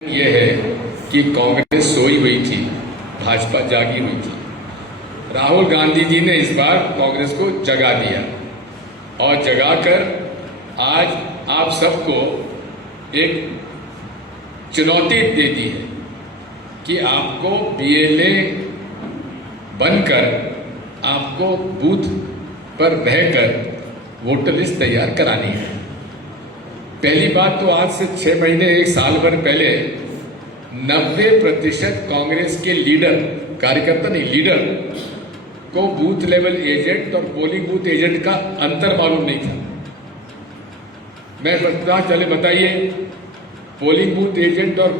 ये है कि कांग्रेस सोई हुई थी, भाजपा जागी हुई थी। राहुल गांधी जी ने इस बार कांग्रेस को जगा दिया और जगाकर आज आप सबको एक चुनौती दे दी है कि आपको बीएलए बनकर आपको बूथ पर रहकर वोटर लिस्ट तैयार करानी है। पहली बात तो आज से 6 महीने 1 साल भर पहले 90% कांग्रेस के लीडर, कार्यकर्ता नहीं लीडर को बूथ लेवल एजेंट और पोलिंग बूथ एजेंट का अंतर मालूम नहीं था। मैं बता चले बताइए, पोलिंग बूथ एजेंट और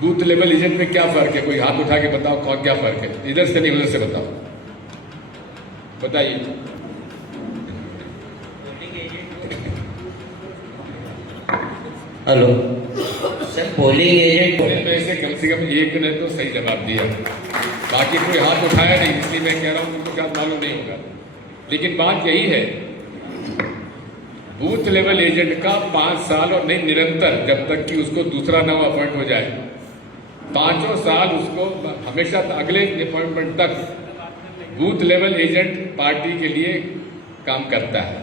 बूथ लेवल एजेंट में क्या फर्क है? कोई हाथ उठा के बताओ कौन क्या फर्क है? इधर से नहीं उधर से बताओ, बताइए। हेलो सर, पोलिंग एजेंट में से कम एक ने तो सही जवाब दिया, बाकी कोई हाथ उठाया नहीं, इसलिए मैं कह रहा हूं उनको शायद मालूम नहीं होगा। लेकिन बात यही है, बूथ लेवल एजेंट का 5 साल और नहीं निरंतर, जब तक कि उसको दूसरा नाम अपॉइंट हो जाए, 5 साल उसको हमेशा अगले अपॉइंटमेंट तक बूथ लेवल एजेंट पार्टी के लिए काम करता है।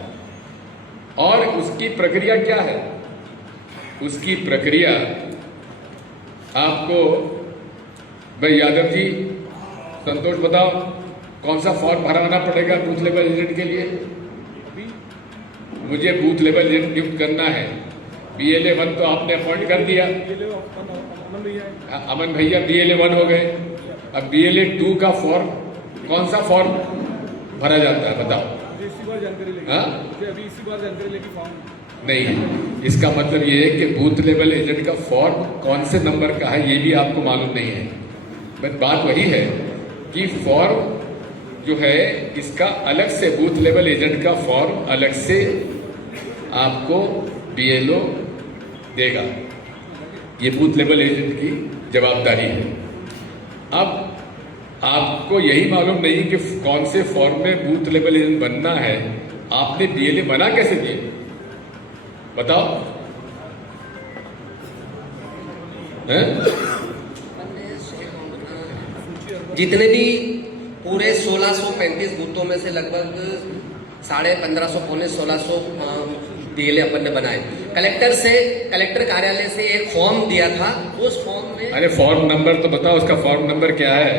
और उसकी प्रक्रिया क्या है? उसकी प्रक्रिया आपको भाई यादव जी, संतोष बताओ, कौन सा फॉर्म भराना पड़ेगा बूथ लेवल एजेंट के लिए? मुझे बूथ लेवल एजेंट नियुक्त करना है। बीएलए 1 तो आपने अपॉइंट कर दिया, अमन भैया बीएलए 1 हो गए। अब बीएलए 2 का फॉर्म, कौन सा फॉर्म भरा जाता है बताओ? नहीं, इसका मतलब ये है कि बूथ लेवल एजेंट का फॉर्म कौन से नंबर का है ये भी आपको मालूम नहीं है। बस बात वही है कि फॉर्म जो है इसका अलग से, बूथ लेवल एजेंट का फॉर्म अलग से आपको बीएलओ देगा। ये बूथ लेवल एजेंट की जवाबदारी है। अब आपको यही मालूम नहीं कि कौन से फॉर्म में बूथ लेवल एजेंट बनना है। आपने बीएलए बना कैसे दिए बताओ? जितने भी पूरे 1635 बूथों में से लगभग 1550 पौने 1600 बीएलए अपन ने बनाए। कलेक्टर कार्यालय से एक फॉर्म दिया था, उस फॉर्म में, अरे फॉर्म नंबर तो बताओ, उसका फॉर्म नंबर क्या है?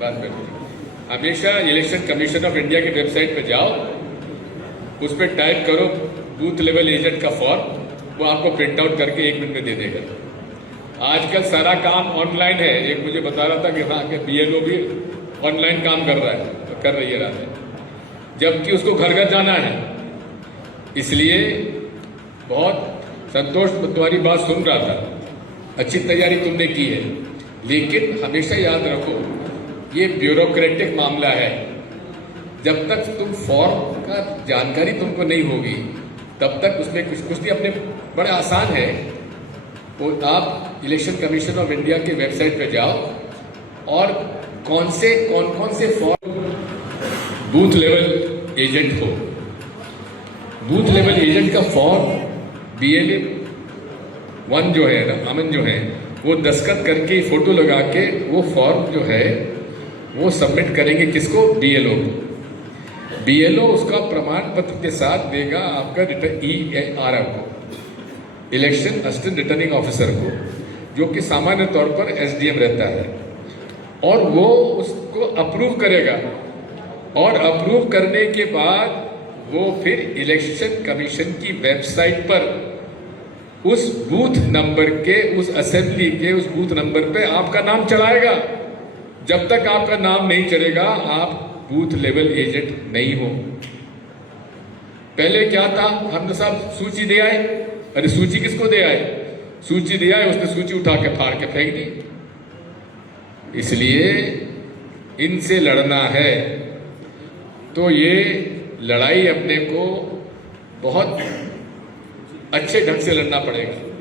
बात करिए। हमेशा इलेक्शन कमीशन ऑफ इंडिया की वेबसाइट पे जाओ, उस पर टाइप करो बूथ लेवल एजेंट का फॉर्म, वो आपको प्रिंट आउट करके 1 मिनट में दे देगा। आजकल सारा काम ऑनलाइन है। एक मुझे बता रहा था कि वहाँ के बीएलओ भी ऑनलाइन काम कर रहा है, कर रही है रात में, जबकि उसको घर घर जाना है। इसलिए बहुत संतोष, तुम्हारी बात सुन रहा था, अच्छी तैयारी तुमने की है, लेकिन हमेशा याद रखो ये ब्यूरोक्रेटिक मामला है। जब तक तुम फॉर्म का जानकारी तुमको नहीं होगी तब तक उसमें कुछ नहीं। अपने बड़े आसान है, वो आप इलेक्शन कमीशन ऑफ इंडिया के वेबसाइट पे जाओ और कौन कौन से फॉर्म बूथ लेवल एजेंट हो, बूथ लेवल एजेंट का फॉर्म बीएलए 1 जो है ना, अमन जो है, वो दस्तखत करके फोटो लगा के वो फॉर्म जो है वो सबमिट करेंगे किसको? बीएलओ को। बीएलओ उसका प्रमाण पत्र के साथ देगा आपका EAR को, इलेक्शन असिस्टेंट रिटर्निंग ऑफिसर को, जो कि सामान्य तौर पर SDM रहता है, और वो उसको अप्रूव करेगा। और अप्रूव करने के बाद वो फिर इलेक्शन कमीशन की वेबसाइट पर उस बूथ नंबर के, उस असेंबली के उस बूथ नंबर पे आपका नाम चढ़ाएगा। जब तक आपका नाम नहीं चढ़ेगा आप बूथ लेवल एजेंट नहीं हो। पहले क्या था, हम साहब सूची दे आए। अरे सूची किसको दे आए? सूची दे आए, उसने सूची उठा के फाड़ के फेंक दी। इसलिए इनसे लड़ना है तो ये लड़ाई अपने को बहुत अच्छे ढंग से लड़ना पड़ेगा।